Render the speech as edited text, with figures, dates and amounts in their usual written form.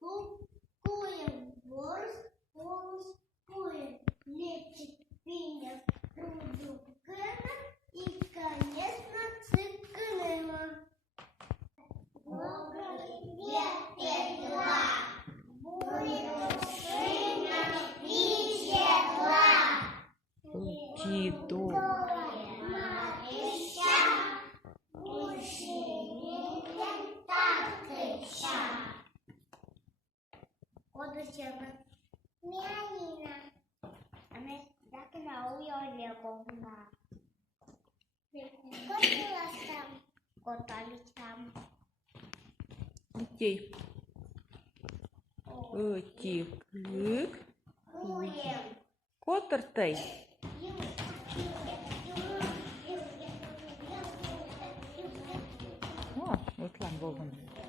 кукуем, ворс, полускуем, лепчик, пиня, руду, кена и, конечно, цикнема. Добрый ветер, будет сына и светла. Діду. Mianina. Ame dak na uyo le konga. Kotalasam. Коталісам. Окей. Отік. Куєм. Котертей. О, от лам вогонь.